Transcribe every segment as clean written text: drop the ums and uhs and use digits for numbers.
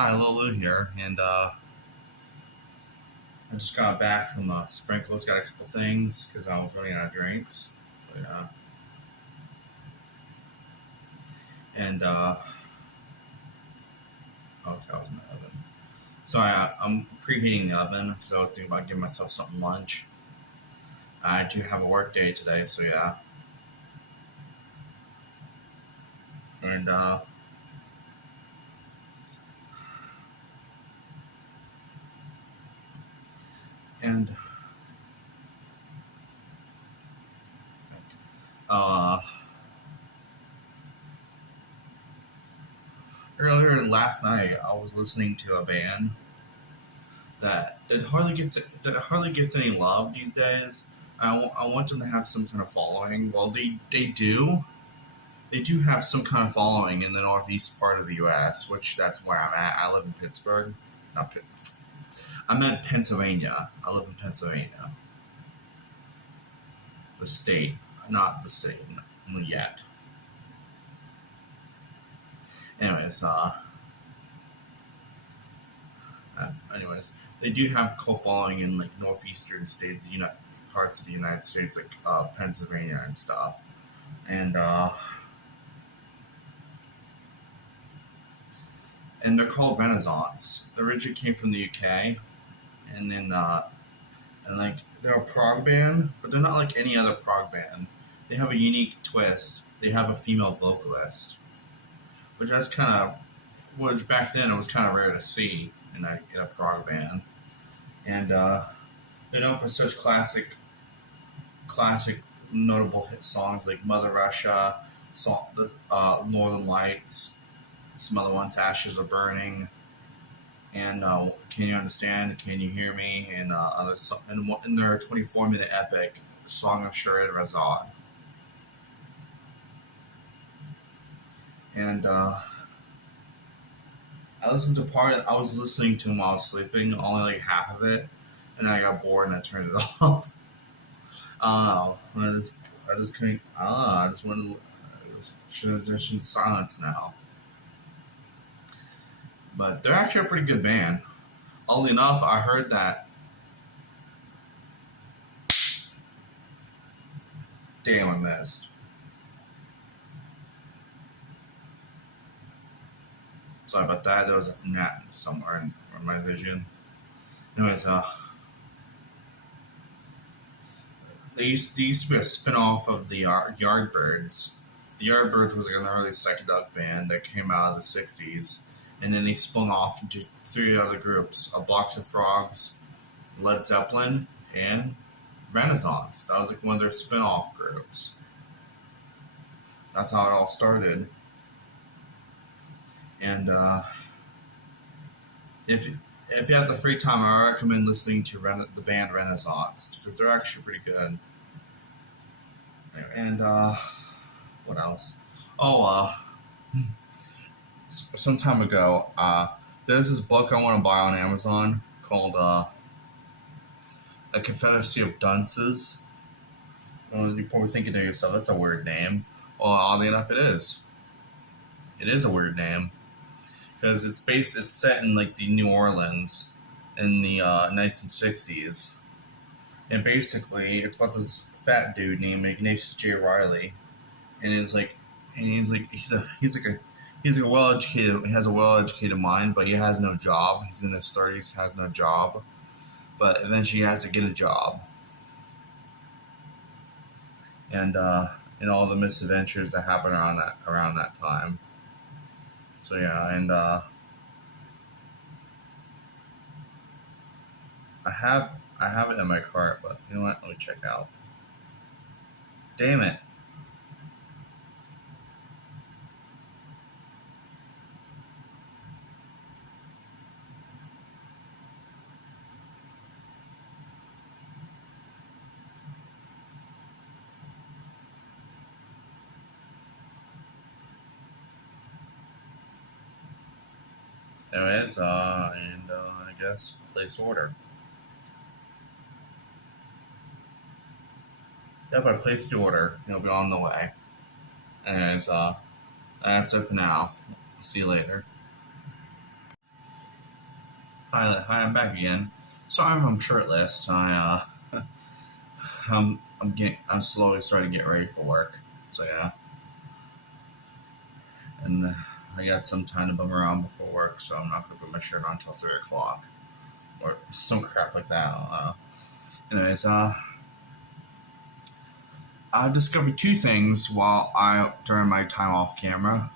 Hi, Lulu here, and I just got back from Sprinkles. Got a couple things because I was running out of drinks, but, and okay, I was in the oven. So I'm preheating the oven because I was thinking about giving myself something lunch. I do have a work day today, so yeah, and and uh, earlier last night I was listening to a band that hardly gets any love these days. I want them to have some kind of following. Well, they do have some kind of following in the northeast part of the U.S., which that's where I'm at. I live in Pittsburgh. Not Pitt. I'm in Pennsylvania. I live in Pennsylvania, the state, not the city yet. Anyways, anyways, they do have cult following in like northeastern state, the United parts of the United States, like Pennsylvania and stuff, and they're called Renaissance. They originally came from the UK, and then and like they're a prog band, but they're not like any other prog band. They have a unique twist. They have a female vocalist, which that's kind of was back then. It was kind of rare to see in a prog band, and they're known for such classic notable hit songs like Mother Russia, the Northern Lights, some other ones, Ashes Are Burning, and Can You Understand? Can You Hear Me? And in their 24-minute epic, Song of Shared Razad. And I was listening to them while I was sleeping, only like half of it, and then I got bored and I turned it off. I just couldn't, I just wanted to, should silence now. But they're actually a pretty good band. Oddly enough, I heard that. Damn, I missed. Sorry about that. There was a gnat somewhere in my vision. Anyways, they used to be a spin-off of the Yardbirds. The Yardbirds was like an early psychedelic band that came out of the '60s, and then they spun off into three other groups: A Box of Frogs, Led Zeppelin, and Renaissance. That was like one of their spin-off groups. That's how it all started. And if if you have the free time, I recommend listening to the band Renaissance because they're actually pretty good. And what else? Oh, some time ago, there's this book I want to buy on Amazon called "A Confederacy of Dunces." You're probably thinking to yourself, "That's a weird name." Well, oddly enough, it is. It is a weird name because it's set in like the New Orleans in the 1960s, and basically it's about this fat dude named Ignatius J. Riley, and he's like a well educated, he has a well educated mind, but he has no job. He's in his 30s, has no job, but eventually he has to get a job, and all the misadventures that happen around that time. So yeah, and I have it in my cart, but you know what? Let me check out. Damn it! Anyways, and I guess place order. Yep, I placed the order. It'll be on the way. Anyways, that's it for now. See you later. Hi, I'm back again. Sorry, I'm shirtless. I'm slowly starting to get ready for work. So yeah, and I got some time to bum around before work, so I'm not gonna put my shirt on until 3 o'clock or some crap like that. Anyways, I discovered two things while I during my time off camera.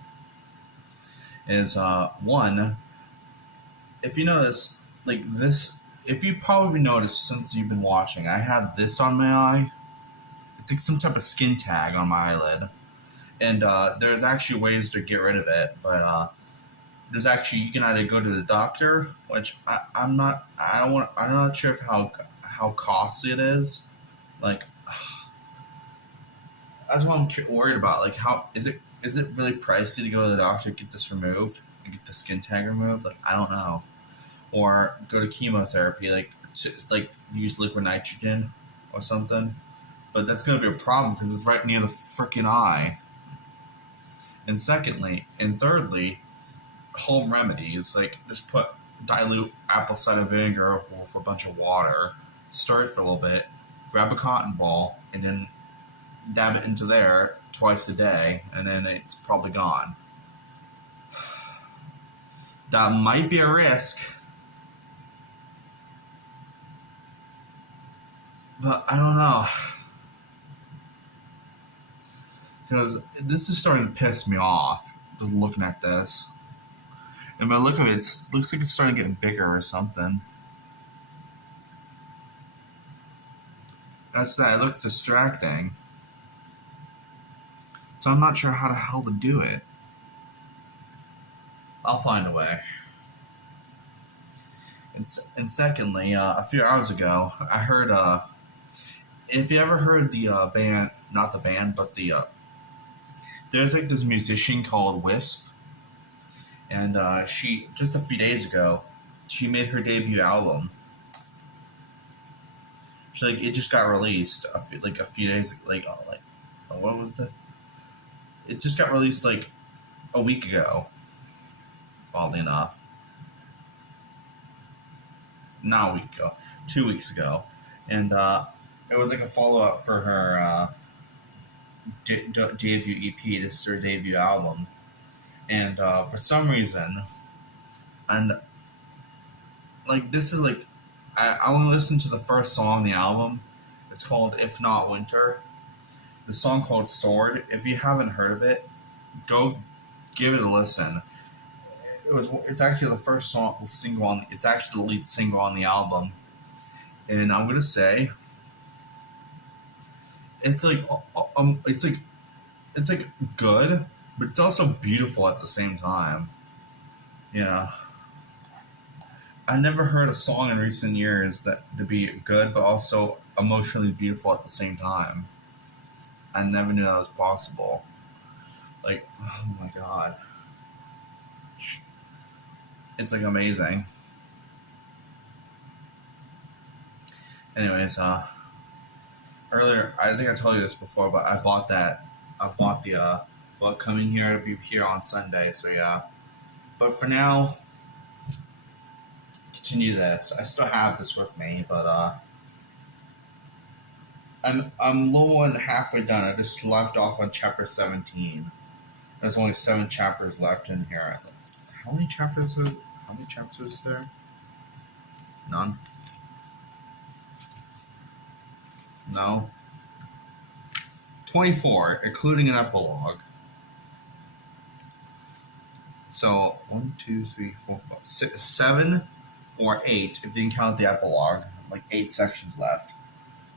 Is one, if you notice, like this, if you probably noticed since you've been watching, I have this on my eye. It's like some type of skin tag on my eyelid, and there's actually ways to get rid of it. But there's actually you can either go to the doctor, which I'm not. I don't want. I'm not sure if how costly it is. Like that's what I'm worried about. Like how is it? Is it really pricey to go to the doctor to get this removed, to get the skin tag removed? Like I don't know. Or go to chemotherapy, like use liquid nitrogen or something. But that's gonna be a problem because it's right near the freaking eye. And thirdly, home remedies like just put dilute apple cider vinegar with a bunch of water, stir it for a little bit, grab a cotton ball, and then dab it into there twice a day, and then it's probably gone. That might be a risk, but I don't know. Because this is starting to piss me off, just looking at this. And by the look of it, it looks like it's starting to get bigger or something. That's that. It looks distracting. So I'm not sure how the hell to do it. I'll find a way. And secondly, a few hours ago, I heard, if you ever heard the band, not the band, but there's like this musician called Wisp. And she, just a few days ago, she made her debut album. She, like, it just got released a few days, what was the, it just got released like a week ago, oddly enough. Not a week ago, 2 weeks ago, and it was like a follow up for her debut EP. This is her debut album, and for some reason, and like this is like, I want to listen to the first song on the album. It's called "If Not Winter." The song called "Sword." If you haven't heard of it, go give it a listen. It's actually the first single on. It's actually the lead single on the album, and I'm gonna say it's like it's like good, but it's also beautiful at the same time. Yeah, I never heard a song in recent years that to be good but also emotionally beautiful at the same time. I never knew that was possible. Like, oh my god, it's like amazing. Anyways, earlier I think I told you this before, but I bought that. I bought the book coming here to be here on Sunday. So yeah, but for now, continue this. I still have this with me, but I'm a little more than halfway done. I just left off on chapter 17. There's only 7 chapters left in here. How many chapters? How many chapters is there? None. No. 24, including an epilogue. So 1, 2, 3, 4, 5, 6, 7 or 8 if you can count the epilogue. Like 8 sections left.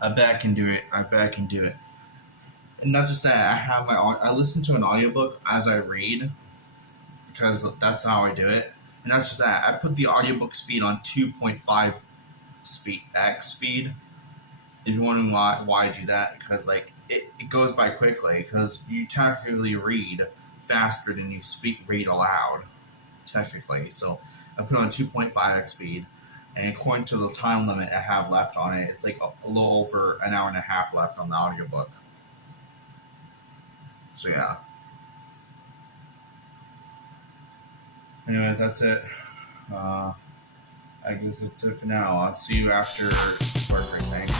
I bet I can do it. I bet I can do it. And not just that, I listen to an audiobook as I read because that's how I do it. And not just that, I put the audiobook speed on 2.5 speed. If you're wondering why I do that, because like it goes by quickly because you technically read faster than you read aloud, technically. So I put it on 2.5x speed, and according to the time limit I have left on it, it's like a little over an hour and a half left on the audiobook. So yeah. Anyways, that's it. I guess that's it for now. I'll see you after work, I think.